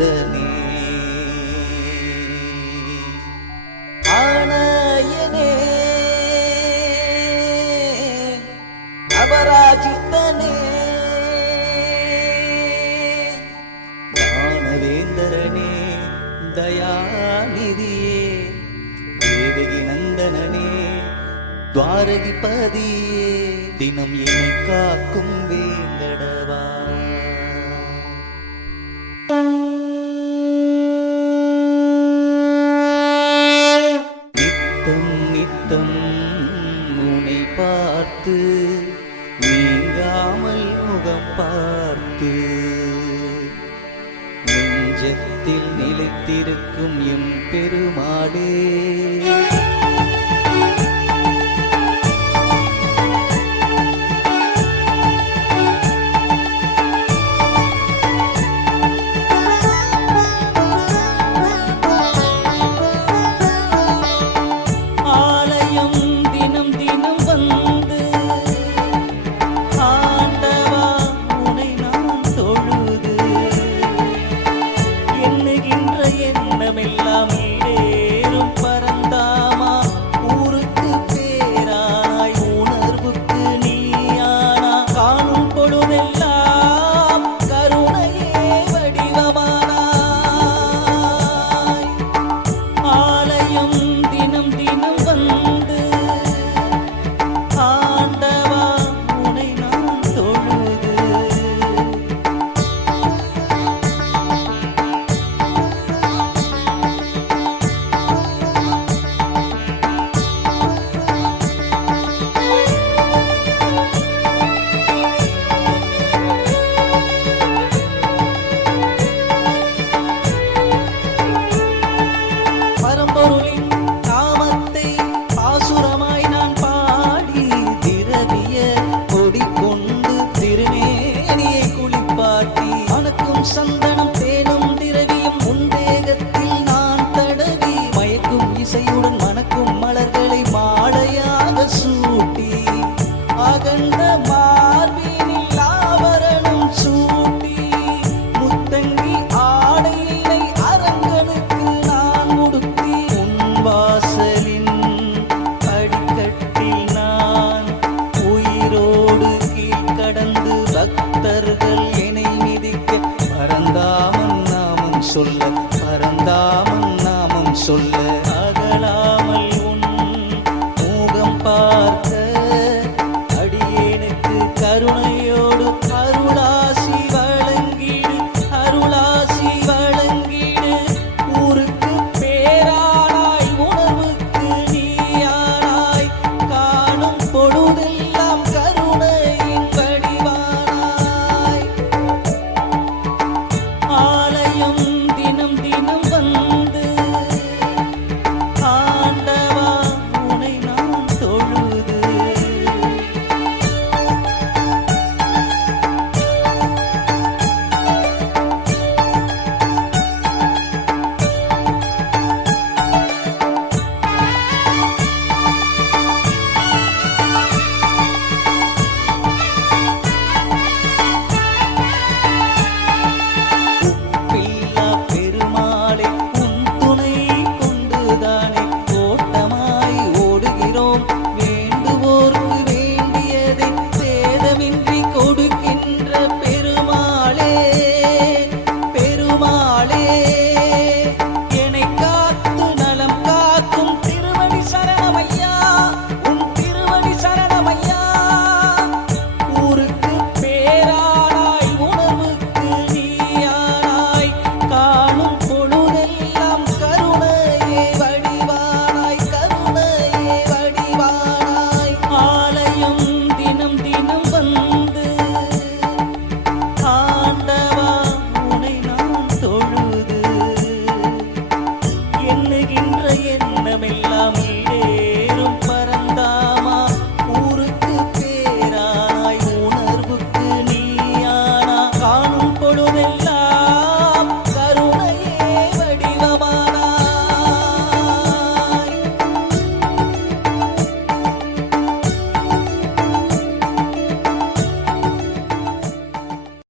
வேந்தனே ஆணையனே அபராஜித்தனே. ஞானவேந்தரனே தயாநிதியே. தேவகி நந்தனனே துவாரகிபதியே தினம் என்னை காக்கும் வேங்கடவா உன்னை பார்த்து நீங்காமல் முகம் பார்த்து நெஞ்சத்தில் நிலைத்திருக்கும் எம் பெருமாளே. மயக்கும் மணக்கும் மலர்களை மாலையாக சூட்டி அகண்ட மார்பினில் ஆவரணம் சூட்டி முத்தங்கி ஆடையினை அரங்கனுக்கு நான் உடுத்தி உன் வாசலின் படிக்கட்டில் நான் உயிரோடு கீழ்கடந்து பக்தர்கள் என்னை மிதிக்க பரந்தாமன் நாமம் சொல்ல பரந்தாமன் நாமம் சொல்ல. அகலாமல்